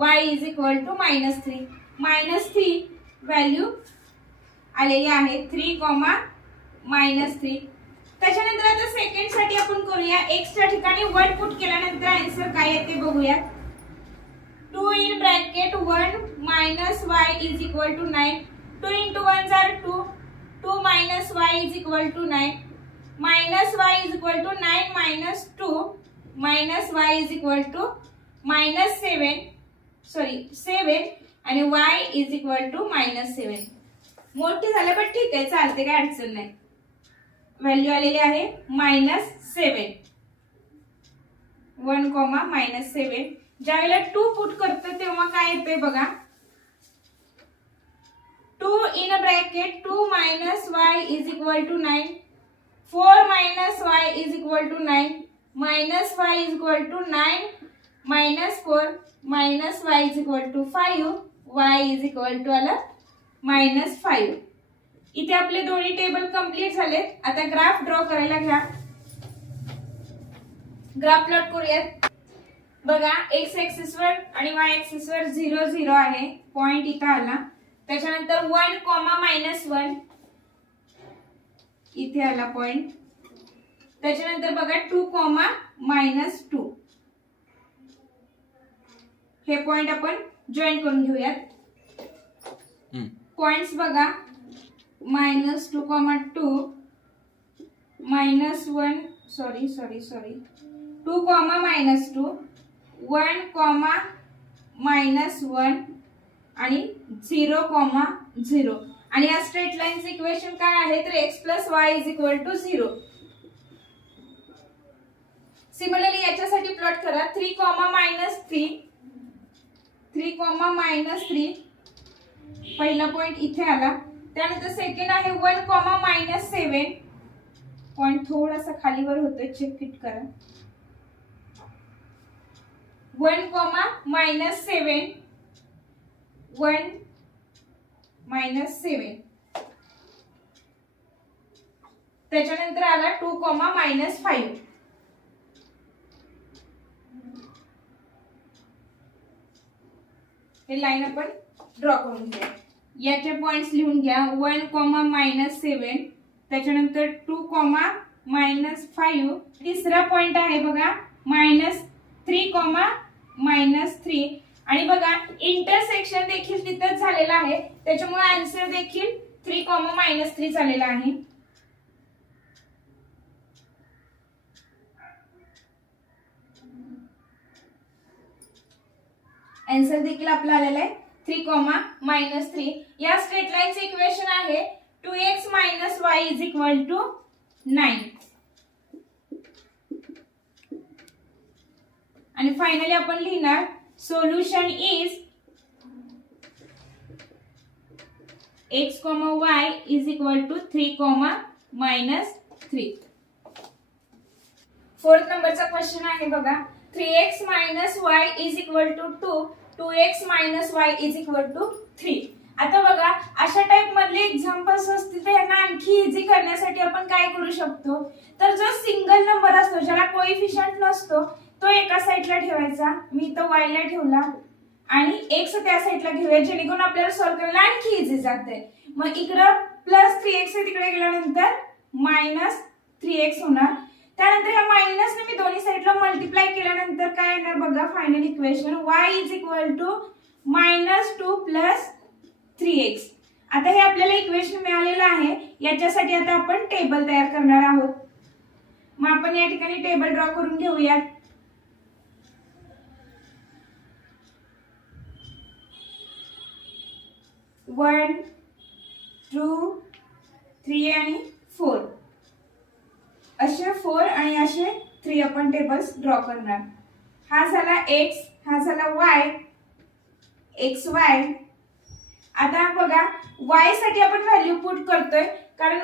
y is equal to -3. -3 value आलेली आहे 3, -3. त्याच्यानंतर आता second साठी आपण करूया. x च्या ठिकाणी 1 पुट केल्यानंतर आन्सर काय येते बघूया. 2 in bracket 1 minus y is equal to 9. 2 into 1 are 2. 2 minus y is equal to 9. Minus y is equal to 9 minus 2. Minus y is equal to -7. Sorry, 7 आणि y is equal to -7. मोठी झाले पण ठीक आहे, चालते, काय अडचण नाही. व्हॅल्यू आलेली आहे -7. 1, -7. ज्यावेळेला 2 पुट करतो तेव्हा काय येते बघा. 2 in bracket 2 minus y is equal to 9. 4 minus y is equal to 9. Minus y is equal to 9 minus 4. Minus y is equal to 5. y is equal to -5. इथे आपले दोन्ही टेबल कंप्लीट झालेत. आता ग्राफ ड्रॉ करायला घ्या. Graph plot करूयात. बघा, x axis वर आणि y ऍक्सिस वर 0 0 आहे. पॉइंट इथे आला. त्याच्यानंतर 1, -1 इथे आला पॉइंट. त्याच्यानंतर बघा 2, -2 हे पॉइंट आपण जॉईन करून घेऊयात. पॉइंट्स बघा, -2, -2 -1 सॉरी 2, -2 1, -1 आणि 0, 0. आणि या स्ट्रेट लाईनचे इक्वेशन काय आहे तर x + y = 0. सिमिलरली याच्यासाठी प्लॉट करा. 3, -3 3, -3 पहिला पॉइंट इथे आला. त्यानंतर सेकंड आहे 1, -7 पॉइंट थोडासा खालीवर होतोय, चेक इट करा. 1, -7 1, -7. त्याच्यानंतर आला 2, -5. हे लाईन आपण ड्रॉ करून घ्या. याचे पॉइंट्स लिहून घ्या. 1, -7 त्याच्यानंतर 2, -5. तिसरा पॉइंट आहे बघा -3, -3 आणि बघा इंटरसेक्शन देखील तिथेच झालेला आहे. त्याच्यामुळे आन्सर देखील 3, -3 झालेला आहे. आन्सर देखील आपला आलेला आहे 3, -3. या स्ट्रेट लाईनचे इक्वेशन आहे 2x - y = 9. आणि फायनली आपण लिहिणार solution is x, y = 3, -3. Fourth नंबरचा क्वेश्चन आहे बघा. 3x - y = 2. 2x - y = 3. आता बघा, अशा टाइप मधले एक्झाम्पल्स असतील तर यांना आणखी इझी करण्यासाठी आपण काय करू शकतो तर जो सिंगल नंबर असतो ज्याला कोएफिशियंट नसतो तो एका साइडला ठेवायचा. मी तो y ला ठेवला आणि x त्या साइडला घेऊया, जेणेकरून आपल्याला सॉल्व्ह करायला आणखी इझी जाते. मग इकडं +3x तिकडे गेल्यानंतर -3x होणार. त्यानंतर या मायनसने मी दोन्ही साइडला मल्टिप्लाय केल्यानंतर काय येणार बघा फायनल इक्वेशन y = -2 + 3x. आता हे आपल्याला इक्वेशन मिळालेलं आहे. याच्यासाठी आता आपण टेबल तयार करणार आहोत. मग आपण या ठिकाणी टेबल ड्रॉ करून घेऊयात. 1 2 3 आणि 4 असे 4 आणि असे 3 आपण टेबल्स ड्रॉ करणार. हा झाला x, हा झाला y, एक्स वाय. आता बघा y साठी आपण व्हॅल्यू पुट करतोय, कारण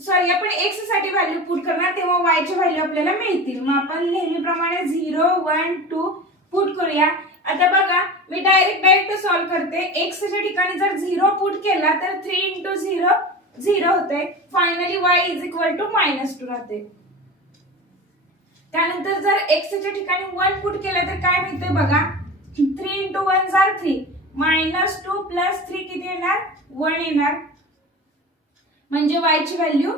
सॉरी आपण x साठी व्हॅल्यू पुट करणार तेव्हा y ची व्हॅल्यू आपल्याला मिळतील. मग आपण नेहमीप्रमाणे 0 1 2 पुट करूया. आता बघा मी डायरेक्ट सॉल्व करते. x च्या ठिकाणी जर 0 पुट केला तर 3 * 0 0 होते. फायनली y -2 राहते. त्यानंतर जर x च्या ठिकाणी 1 पुट केला तर काय मिळते बघा. 3 * 1 = 3 -2 + 3 किती येणार 1 येणार. म्हणजे y ची व्हॅल्यू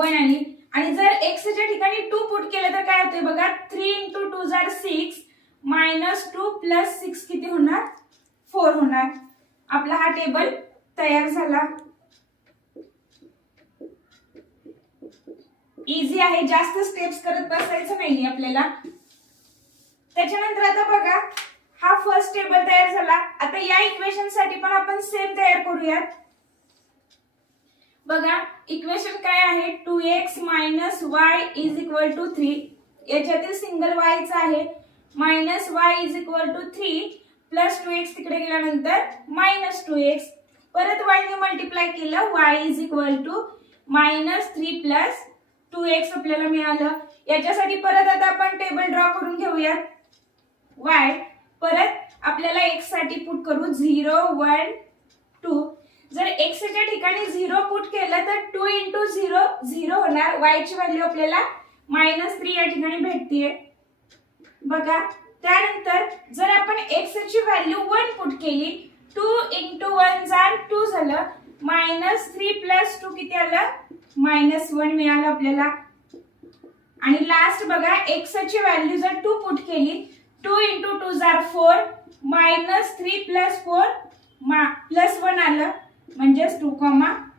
1 आली. आणि जर x च्या ठिकाणी 2 पुट केलं तर काय होते बघा. 3 * 2 = 6 -2 + 6 किती होणार 4 होणार. आपला हा टेबल तयार झाला. इझी आहे, जास्त स्टेप्स करत बसायचं नाहीये आपल्याला. त्याच्यानंतर आता बघा हा फर्स्ट टेबल तयार झाला. आता या इक्वेशन साठी पण आपण सेम तयार करूयात. बघा इक्वेशन काय आहे. 2x - y = 3. याच्यातील सिंगल y चा आहे. -y = 3 + 2x तिकडे गेल्यानंतर -2x. परत y ने मल्टिप्लाय केलं. y = -3 + 2x आपल्याला मिळालं. याच्यासाठी परत आता आपण टेबल ड्रॉ करून घेऊयात. y परत आपल्याला x साठी पुट करू 0 1 2. जर x च्या ठिकाणी 0 पुट केलं तर 2 * 0 0 होणार. y ची व्हॅल्यू आपल्याला -3 या ठिकाणी भेटतीये बघा. त्यानंतर जर आपण x ची व्हॅल्यू 1 पुट केली 2 * 1 = 2 झालं. -3 + 2 किती आलं -1 मिळालं आपल्याला. आणि लास्ट बघा x ची व्हॅल्यू जर 2 पुट केली 2 * 2 = 4 -3 + 4 +1 आलं म्हणजे 2,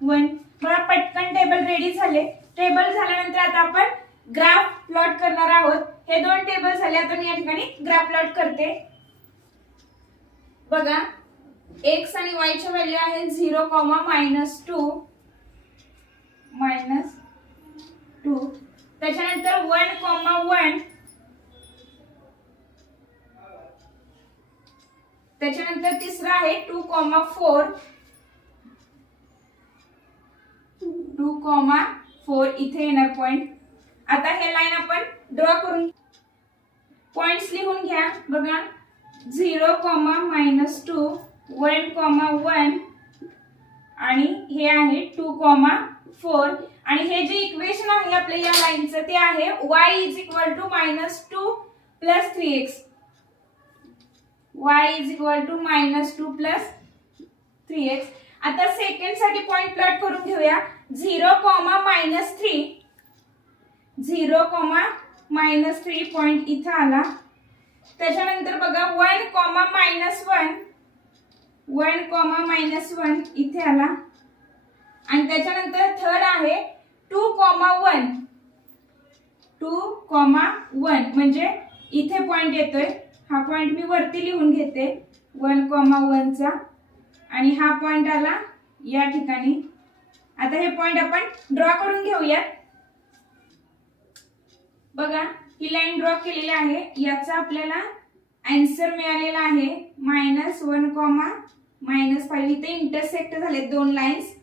1. बघा पटकन टेबल रेडी झाले. टेबल झाल्यानंतर आता आपण ग्राफ प्लॉट करणार आहोत. हे 2 टेबल झाले. आता मी या ठिकाणी ग्राफ प्लॉट करते. बघा x आणि y ची व्हॅल्यू आहे 0, -2 -2. त्याच्यानंतर 1, 1. त्याच्यानंतर तिसरा आहे 2, 4 2, 4 इथे येणार पॉइंट. आता हे लाईन आपण ड्रॉ करून पॉइंट्स लिहून घ्या. बघा 0, -2 1, 1 आणि हे आहे 2, 4. आणि हे जे इक्वेशन आहे आपल्या या लाईनचं ते आहे y -2 + 3x. y -2 + 3x. आता सेकंड साठी पॉइंट प्लॉट करून घेऊया. 0, -3 0, -3 पॉइंट इथे आला. त्याच्यानंतर बघा 1, -1 1, -1 इथे आला. आणि त्याच्यानंतर थर्ड आहे 2, 1 2, 1 म्हणजे इथे पॉइंट येतोय. हा पॉइंट मी वरती लिहून घेते 1, 1 चा. आणि हा पॉइंट आला या ठिकाणी. आता हे पॉइंट आपण ड्रॉ करून घेऊया. बघा ही लाईन ड्रॉ केलेली आहे. याचा आपल्याला आन्सर मिळालेला आहे -1, -5. इथे इंटरसेक्ट झाले 2 लाईन्स.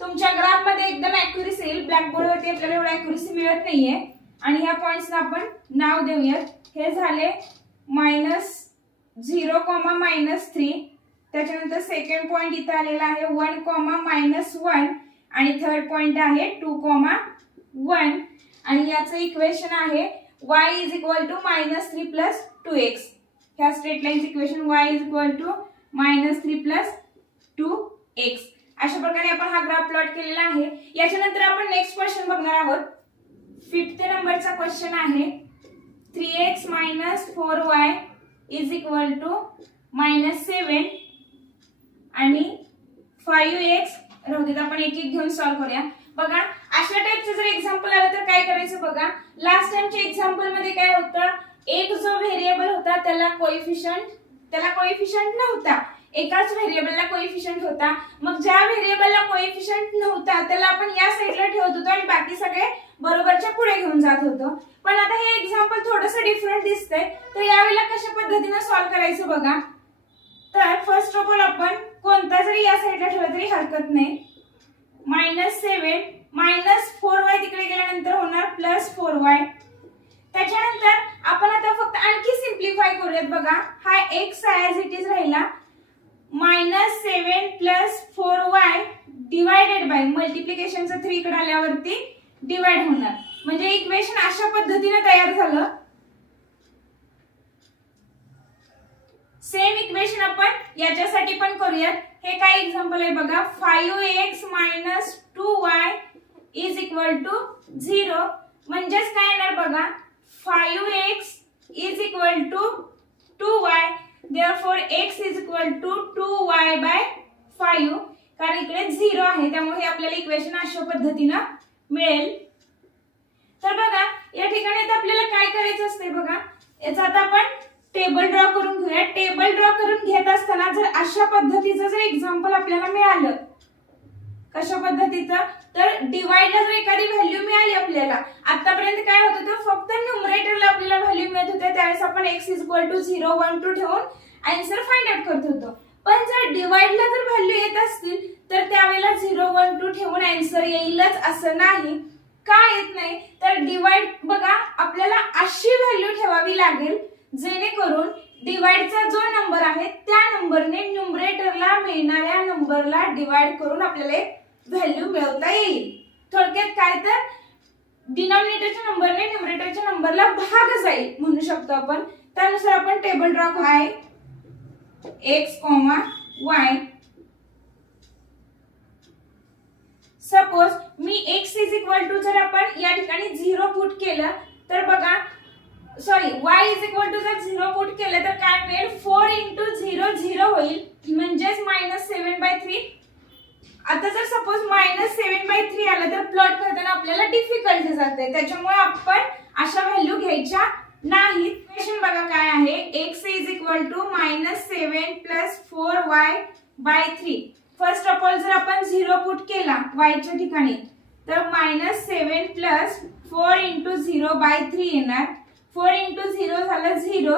तुमच्या ग्राफ मध्ये एकदम ॲक्युरेसी येईल. ब्लॅकबोर्ड वरती आपल्याला एवढी ॲक्युरेसी मिळत नाहीये. आणि ह्या पॉइंट्सना आपण नाव देऊयात. हे झाले -0, -3. त्याच्यानंतर सेकंड पॉइंट इथे आलेला आहे 1, -1 आणि थर्ड पॉइंट आहे 2, 1. आणि याचं इक्वेशन आहे y -3 + 2x. ह्या स्ट्रेट लाईनचं इक्वेशन y -3 + 2x. अशा प्रकारे आपण हा ग्राफ प्लॉट केलेला आहे. याच्यानंतर आपण नेक्स्ट क्वेश्चन बघणार आहोत. 5th नंबरचा क्वेश्चन आहे 3x - 4y = -7 आणि 5x. राहू देत आपण एक एक घेऊन सॉल्व्ह करूया. बघा अशा टाइपचं जर एक्झाम्पल आलं तर काय करायचं बघा. लास्ट टाइमच्या एक्झाम्पल मध्ये काय होतं, एक जो व्हेरिएबल होता त्याला कोएफिशियंट नव्हता. एकाच व्हेरिएबलला कोएफिशियंट होता, मग ज्या व्हेरिएबलला कोएफिशियंट नव्हता त्याला आपण या साईडला ठेवत होतो आणि बाकी सगळे बरोबरच्या पुढे घेऊन जात होतो. पण आता हे एक्झाम्पल थोडंसं डिफरंट दिसतंय, तर यावेळेला कशा पद्धतीने सॉल्व्ह करायचं बघा. तर फर्स्ट ऑफ ऑल आपण कोणता जरी या साईडला ठेवला तरी हरकत नाही. -7 -4y तिकडे गेल्यानंतर होणार +4y. त्याच्यानंतर आपण आता फक्त आणखी सिम्प्लिफाय करूयात बघा. हा x ऍज इट इज राहिला, -7 + 4y डिवायडेड बाय मल्टिप्लिकेशनचा 3 इकडे आल्यावरती डिवाइड होणार. म्हणजे इक्वेशन अशा पद्धतीने तयार झालं. सेम इक्वेशन आपण याच्यासाठी पण करूयात. हे काय एक्झाम्पल आहे बघा. 5x - 2y = 0. म्हणजेच काय येणार बघा. 5x = 2y. therefore x = 2y/5. कारण इकडे 0 आहे त्यामुळे आपल्याला इक्वेशन अशा पद्धतीने मिळेल. तर बघा या ठिकाणी आता आपल्याला काय करायचं असते बघा. याचा आता आपण टेबल ड्रॉ करून घेऊया. टेबल ड्रॉ करून घेत असताना जर अशा पद्धतीचं जर एक्झाम्पल आपल्याला मिळालं, कशा पद्धतीचं, तर डिवाइडला जर एखादी व्हॅल्यू मिळाली आपल्याला, आतापर्यंत काय होत होतं फक्त न्यूमरेटरला आपल्याला व्हॅल्यू मिळत होते, त्यावेळेस आपण x = 0, 1, 2 ठेवून आन्सर फाइंड आउट करत होतो. पण जर डिवाइडला जर व्हॅल्यू येत असतील तर त्यावेळेला 0, 1, 2 ठेवून आन्सर येईलच असं नाही. का येत नाही, तर डिवाइड बघा आपल्याला अशी व्हॅल्यू ठेवावी लागेल जेणेकरून डिवाइडचा जो नंबर आहे त्या नंबरने न्यूमरेटरला मिळणाऱ्या नंबरला डिवाइड करून आपल्याला एक व्हॅल्यू मिळवता येईल. थोडक्यात काय तर डिनॉमिनेटरच्या नंबरने न्यूमरेटरच्या नंबरला भाग जाईल म्हणू शकतो आपण. त्यानुसार आपण टेबल ड्रॉ करू. x, y. सपोज मी x = जर आपण या ठिकाणी 0 पुट केलं तर बघा, सॉरी y = जर 0 पुट केलं तर काय मिळेल. 4 × 0 0 होईल, म्हणजेच -7/3. आता जर सपोज -7/3 आलं तर प्लॉट करताना आपल्याला डिफिकल्ट जाते, त्याच्यामुळे आपण अशा व्हॅल्यू घ्यायच्या नाहीत. इक्वेशन बघा काय आहे. x = -7 + 4y/3. First of all जर आपण 0 पुट केला y च्या ठिकाणी तर -7 + 4 × 0/3 येणार. 4 × 0 झालं 0,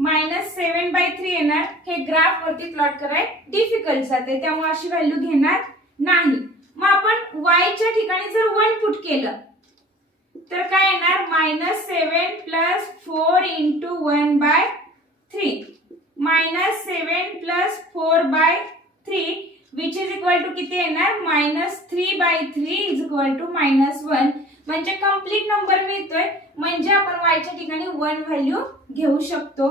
-7/3 येणार. हे ग्राफ वरती प्लॉट कराय डिफिकल्ट जाते, त्यामुळे अशी व्हॅल्यू घेणार नाही. मग आपण y च्या ठिकाणी जर 1 पुट केलं तर काय येणार. -7 + 4 × 1/3. -7 + 4/3 which is equal to किती येणार. -3/3 = -1. म्हणजे कंप्लीट नंबर मिळतोय, म्हणजे आपण y च्या ठिकाणी 1 व्हॅल्यू घेऊ शकतो.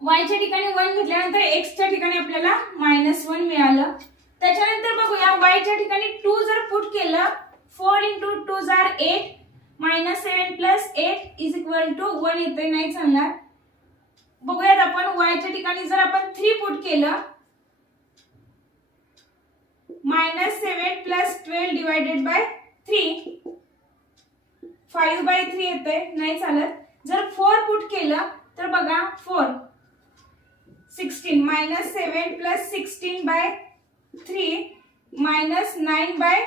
y च्या ठिकाणी 1 घेतल्यानंतर x च्या ठिकाणी आपल्याला -1 मिळालं. त्याच्यानंतर बघूया y च्या ठिकाणी 2 जर पुट केलं. 4 × 2 = 8. -7 + 8 = 1 येते, नाही चालणार. बघूयात आपण y च्या ठिकाणी जर आपण 3 पुट केलं. -7 + 12 / 3 5/3 येते, नाही चालत. जर 4 पुट केलं तर बघा 4 16. -7 + 16/3 -9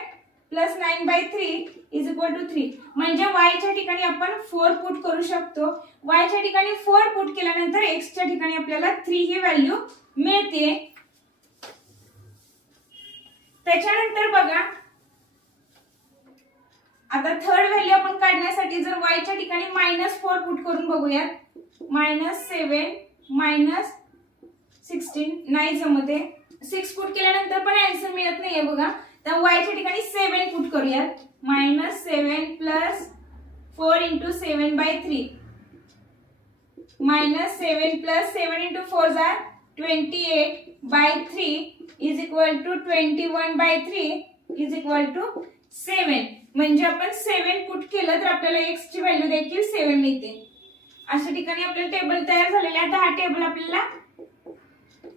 + 9/3 = 3. म्हणजे y च्या ठिकाणी आपण 4 पुट करू शकतो. y च्या ठिकाणी 4 पुट केल्यानंतर x च्या ठिकाणी आपल्याला 3 ही व्हॅल्यू मिळते. त्याच्यानंतर बघा आता थर्ड व्हॅल्यू आपण काढण्यासाठी जर y च्या ठिकाणी -4 पुट करून बघूयात. -7 - 16 नाही जमते. 6 पुट केल्यानंतर पण आन्सर मिळत नाहीये बघा. तर y च्या ठिकाणी 7 पुट करूयात. -7 + 4 × 7/3 -7 + 7 × 4 = 28/3 = 21/3 = 7. म्हणजे आपण 7 पुट केलं तर आपल्याला x ची व्हॅल्यू देखील 7 मिळते. अशा ठिकाणी आपलं टेबल तयार झालेलं आहे. आता हा टेबल आपल्याला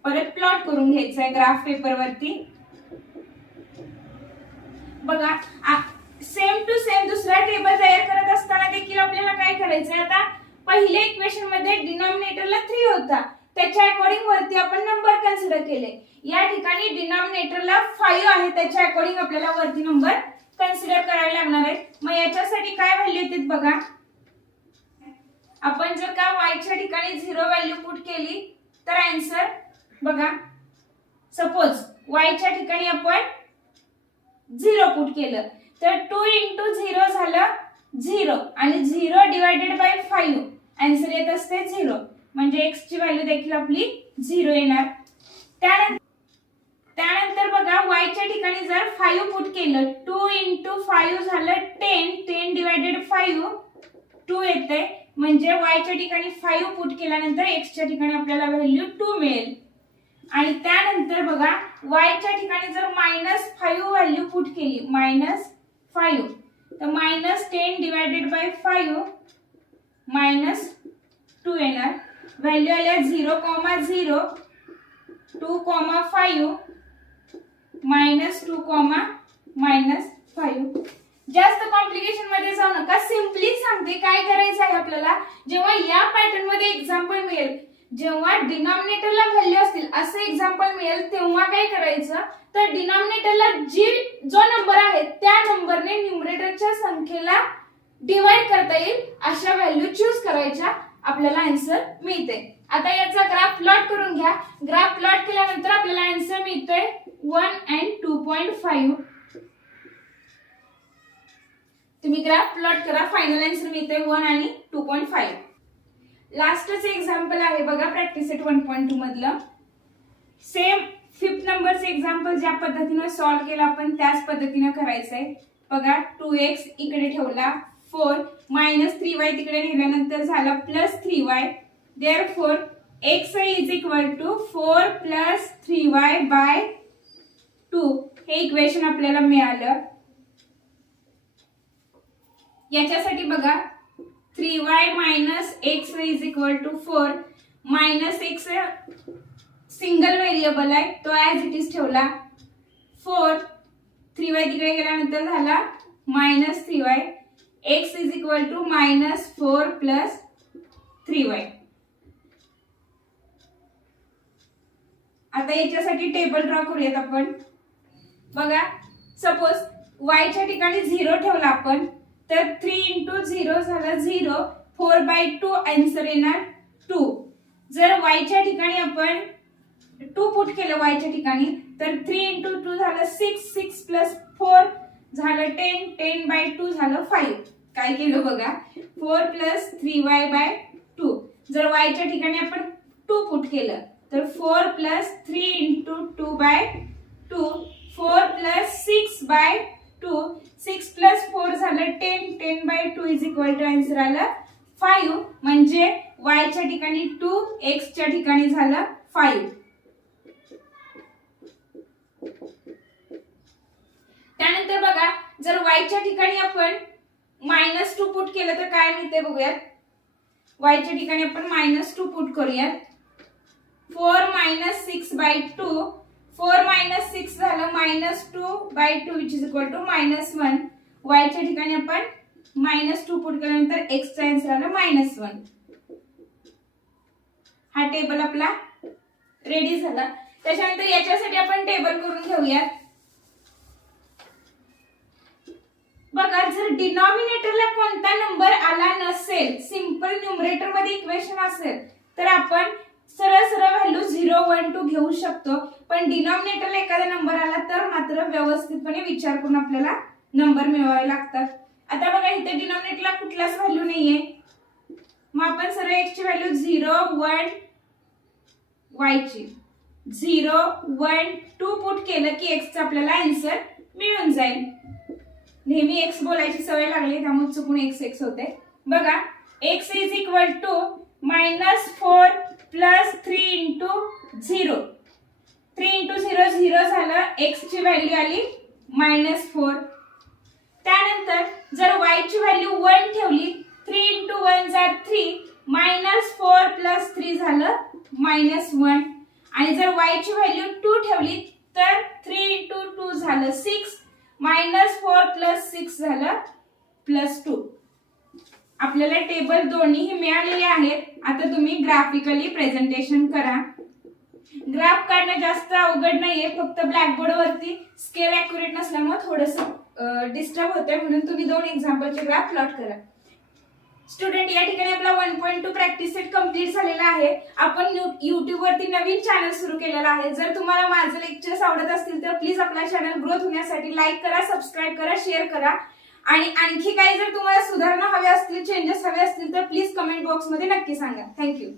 परत प्लॉट करून घ्यायचा आहे ग्राफ पेपर वरती. बघा सेम टू सेम दुसरा टेबल तयार करत असताना देखील आपल्याला काय करायचंय. आता पहिल्या इक्वेशन मध्ये डिनॉमिनेटरला 3 होता, त्याच्या अकॉर्डिंग वरती आपण नंबर कन्सिडर केले. या ठिकाणी डिनॉमिनेटरला 5 आहे, त्याच्या अकॉर्डिंग आपल्याला वरती नंबर कन्सिडर करायला लागणार आहे. मग याच्यासाठी काय व्हॅल्यू येते बघा. आपण जर का y च्या ठिकाणी 0 व्हॅल्यू पुट केली तर आन्सर बघा. सपोज y च्या ठिकाणी आपण 0 पुट केलं तर 2 × 0 झालं 0 आणि 0 डिवायडेड बाय 5 आन्सर येत असते 0. म्हणजे x ची व्हॅल्यू देखील आपली 0 येणार. त्यानंतर बघा y च्या ठिकाणी जर 5 पुट केलं 2 × 5 झालं 10. 10 डिवायडेड 5 2 येते. म्हणजे y च्या ठिकाणी 5 पुट केल्यानंतर x च्या ठिकाणी आपल्याला व्हॅल्यू 2 मिळेल. आणि त्यानंतर बघा y च्या ठिकाणी जर -5 व्हॅल्यू पुट केली -5 तर -10 डिवायडेड बाय 5 -2 येणार. व्हॅल्यू आल्या 0, 0 2, 5 -2, -5. जास्त कॉम्प्लिकेशन मध्ये जाऊ नका. सिंपली सांगते काय करायचं आहे आपल्याला. जेव्हा या पॅटर्न मध्ये एक्झाम्पल मिळेल, जेव्हा डिनॉमिनेटरला व्हॅल्यू असतील असं एक्झाम्पल मिळेल, तेव्हा काय करायचं तर डिनॉमिनेटरला जो नंबर आहे त्या नंबरने न्यूमरेटरच्या संख्येला डिवाइड करता येईल अशा व्हॅल्यू चूज करायच्या. आपल्याला आन्सर मिळते. आता याचा ग्राफ प्लॉट करून घ्या. ग्राफ प्लॉट केल्यानंतर आपल्याला आन्सर मिळतोय 1 आणि 2.5. तुम्ही ग्राफ प्लॉट करा, फायनल आन्सर मिळतोय 1 आणि 2.5. लास्टच एक्झाम्पल आहे बघा प्रॅक्टिस सेट 1.2 मधलं. सेम 5th नंबरचे एक्झाम्पल ज्या पद्धतीने सॉल्व्ह केलं आपण त्याच पद्धतीने करायचंय. बघा 2x इकडे ठेवला, 4 -3y तिकडे नेल्यानंतर झाला +3y. Therefore x is equal to 4 + 3y by 2. हे इक्वेशन आपल्याला मिळालं. याच्यासाठी बघा 3y - x is equal to 4. -x single variable आहे तो ऍज इट इज ठेवला. 4 3y तिकडे गेल्यानंतर झाला -3y. x is equal to -4 + 3y. आता याच्यासाठी टेबल ड्रॉ करूयात आपण. बघा सपोज y च्या ठिकाणी 0 ठेवला आपण तर 3 × 0 झालं 0. 4/2 आन्सर येणार 2. जर y च्या ठिकाणी आपण 2 पुट केलं y च्या ठिकाणी तर 3 × 2 झालं 6. 6 + 4 झालं 10. 10/2 झालं 5. काय केलं बघा 4 + 3y/2. जर y च्या ठिकाणी आपण 2 पुट केलं तर 4 + 3 × 2/2. 4 + 6/2. 6 + 4 झालं 10. 10/2 इज इक्वल टू आन्सर आलं 5. म्हणजे y च्या ठिकाणी 2, x च्या ठिकाणी झालं 5. त्यानंतर बघा जर y च्या ठिकाणी आपण -2 पुट केलं तर काय मिळते बघूयात. y च्या ठिकाणी आपण -2 पुट करूयात. 4 - 6/2. 4 - 6 झालं -2/2 which is equal to -1. y च्या ठिकाणी आपण -2 पुट केल्यानंतर x चा आन्सर आला -1. हा टेबल आपला रेडी झाला. त्याच्यानंतर याच्यासाठी आपण टेबल करून घेऊयात. बघा जर डिनॉमिनेटरला कोणता नंबर आला नसेल, सिंपल न्यूमरेटर मध्ये इक्वेशन असेल तर आपण सरळ व्हॅल्यू 0, 1, 2 घेऊ शकतो. पण डिनॉमिनेटरला एखादा नंबर आला तर मात्र व्यवस्थितपणे विचार करून आपल्याला नंबर मिळवावे लागतात. आता बघा इथे डिनॉमिनेटरला कुठलाच व्हॅल्यू नाहीये. मग आपण सरळ x ची व्हॅल्यू 0, 1 y ची 0, 1, 2 पुट केलं की x चा आपल्याला आन्सर मिळून जाईल. नेहमी x बोलायची सवय लागली त्यामुळे चुकून x होते. बघा x इज इक्वल टू -4 + 3 × 0. 3 × 0 0 झालं. x ची व्हॅल्यू आली -4. त्यानंतर जर y ची व्हॅल्यू 1 ठेवली 3 × 1 = 3. -4 + 3 झालं -1. आणि जर y ची व्हॅल्यू 2 ठेवली तर 3 × 2 झालं 6. -4 + 6 झालं +2. आपल्याला टेबल दोन्हीही मिळालेले आहेत. आता तुम्ही ग्राफिकली प्रेझेंटेशन करा. ग्राफ काढणं जास्त अवघड नाहीये, फक्त ब्लॅकबोर्ड वरती स्केल ऍक्युरेट नसल्यामुळे थोडंसं डिस्टर्ब होतंय, म्हणून तुम्ही 2 एक्झाम्पलचे ग्राफ प्लॉट करा. स्टुडंट, या ठिकाणी आपला 1.2 प्रॅक्टिस सेट कंप्लीट झालेला आहे. आपण युट्यूब वरती नवीन चॅनल सुरू केलेला आहे. जर तुम्हाला माझे लेक्चर्स आवडत असतील तर प्लीज आपला चॅनल ग्रोथ होण्यासाठी लाईक करा, सबस्क्राईब करा, शेअर करा. आणि आणखी काही जर तुम्हाला सुधारणा हव्या असतील, चेंजेस हवे असतील तर प्लीज कमेंट बॉक्स मध्ये नक्की सांगा. थँक्यू.